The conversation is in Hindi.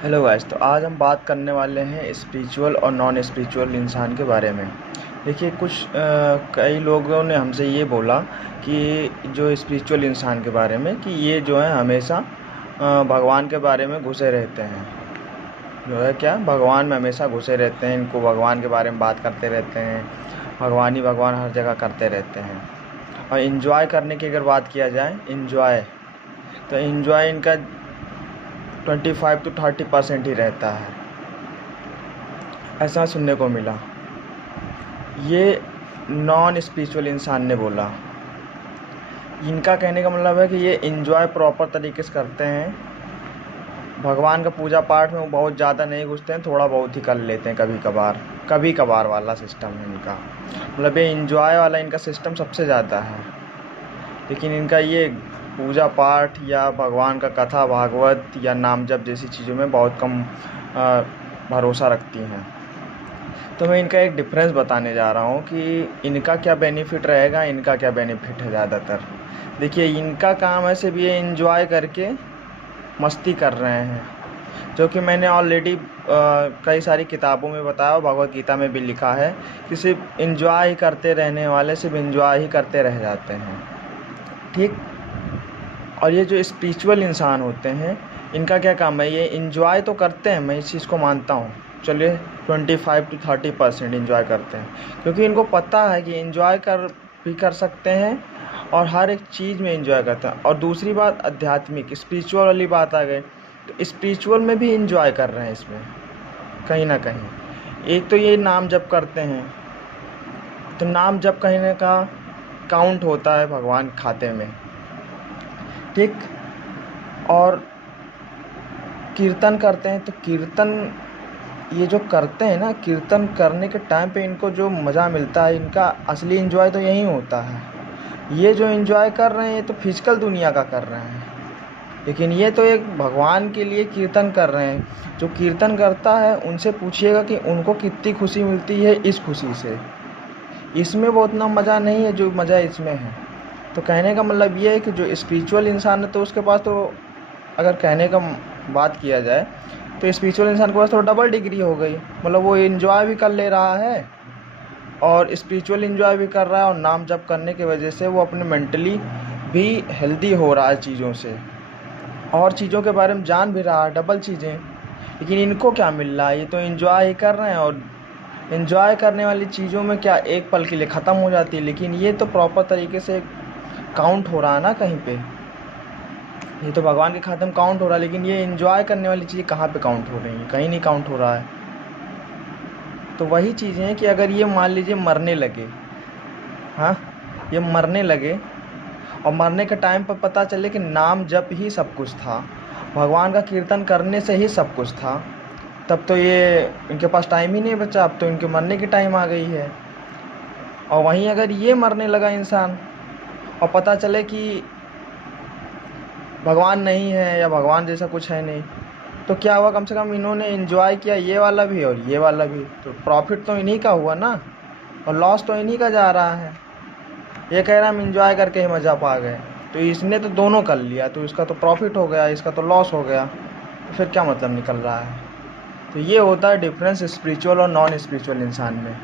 Hello guys. तो आज हम बात करने वाले हैं स्पिरिचुअल और नॉन स्पिरिचुअल इंसान के बारे में। देखिए कई लोगों ने हमसे ये बोला कि जो स्पिरिचुअल इंसान के बारे में कि ये जो है हमेशा भगवान के बारे में घुसे रहते हैं। जो है क्या, भगवान में हमेशा घुसे रहते हैं, इनको भगवान के बारे में बात करते रहते हैं, भगवान ही भगवान हर जगह करते रहते हैं। और इन्जॉय करने की अगर बात किया जाए, तो इन्जॉय इनका 25 to 30% ही रहता है, ऐसा सुनने को मिला। ये नॉन स्पिरिचुअल इंसान ने बोला। इनका कहने का मतलब है कि ये एंजॉय प्रॉपर तरीके से करते हैं, भगवान का पूजा पाठ में वो बहुत ज़्यादा नहीं घुसते हैं, थोड़ा बहुत ही कर लेते हैं कभी कभार वाला सिस्टम है इनका। मतलब ये एंजॉय वाला इनका सिस्टम सबसे ज़्यादा है, लेकिन इनका ये पूजा पाठ या भगवान का कथा भागवत या नाम जप जैसी चीज़ों में बहुत कम भरोसा रखती हैं। तो मैं इनका एक डिफरेंस बताने जा रहा हूँ कि इनका क्या बेनिफिट रहेगा, इनका क्या बेनिफिट है। ज़्यादातर देखिए, इनका काम है सिर्फ ये एंजॉय करके मस्ती कर रहे हैं, जो कि मैंने ऑलरेडी कई सारी किताबों में बताया, भगवत गीता में भी लिखा है कि सिर्फ एंजॉय ही करते रहने वाले सिर्फ एंजॉय ही करते रह जाते हैं। ठीक। और ये जो स्पिरिचुअल इंसान होते हैं, इनका क्या काम है, ये एंजॉय तो करते हैं, मैं इस चीज़ को मानता हूँ, चलिए 25 to 30% इन्जॉय करते हैं, क्योंकि इनको पता है कि एंजॉय भी कर सकते हैं और हर एक चीज़ में एंजॉय करते हैं। और दूसरी बात, आध्यात्मिक स्पिरिचुअल वाली बात आ गई, तो स्पिरिचुअल में भी एंजॉय कर रहे हैं इसमें कहीं ना कहीं। एक तो ये नाम जप करते हैं, तो नाम जप कहीं ना का काउंट होता है भगवान खाते में। ठीक। और कीर्तन करते हैं, तो कीर्तन ये जो करते हैं ना, कीर्तन करने के टाइम पे इनको जो मज़ा मिलता है, इनका असली एंजॉय तो यही होता है। ये जो एंजॉय कर रहे हैं ये तो फिजिकल दुनिया का कर रहे हैं, लेकिन ये तो एक भगवान के लिए कीर्तन कर रहे हैं। जो कीर्तन करता है उनसे पूछिएगा कि उनको कितनी खुशी मिलती है इस खुशी से। इसमें वो उतना मज़ा नहीं है जो मज़ा इसमें है। तो कहने का मतलब ये है कि जो स्पिरिचुअल इंसान है, तो उसके पास तो, अगर कहने का बात किया जाए, तो स्पिरिचुअल इंसान के पास तो डबल डिग्री हो गई। मतलब वो एंजॉय भी कर ले रहा है और स्पिरिचुअल एंजॉय भी कर रहा है, और नाम जप करने की वजह से वो अपने मेंटली भी हेल्दी हो रहा है चीज़ों से, और चीज़ों के बारे में जान भी रहा है, डबल चीज़ें। लेकिन इनको क्या मिल रहा है, ये तो एंजॉय ही कर रहे हैं, और एंजॉय करने वाली चीज़ों में क्या एक पल के लिए ख़त्म हो जाती है, लेकिन ये तो प्रॉपर तरीके से काउंट हो रहा है ना कहीं पे। ये तो भगवान के खाते में काउंट हो रहा है, लेकिन ये एंजॉय करने वाली चीज़ें कहाँ पे काउंट हो रही हैं, कहीं नहीं काउंट हो रहा है। तो वही चीज़ें हैं कि अगर ये मान लीजिए मरने लगे, हाँ, ये मरने लगे और मरने के टाइम पर पता चले कि नाम जप ही सब कुछ था, भगवान का कीर्तन करने से ही सब कुछ था, तब तो ये इनके पास टाइम ही नहीं बचा, अब तो इनके मरने की टाइम आ गई है। और वहीं अगर ये मरने लगा इंसान और पता चले कि भगवान नहीं है या भगवान जैसा कुछ है नहीं, तो क्या हुआ, कम से कम इन्होंने एंजॉय किया ये वाला भी और ये वाला भी, तो प्रॉफिट तो इन्हीं का हुआ ना, और लॉस तो इन्हीं का जा रहा है। ये कह रहा है हम एंजॉय करके ही मज़ा पा गए, तो इसने तो दोनों कर लिया, तो इसका तो प्रॉफिट हो गया, इसका तो लॉस हो गया, तो फिर क्या मतलब निकल रहा है। तो ये होता है डिफरेंस स्पिरिचुअल और नॉन स्पिरिचुअल इंसान में।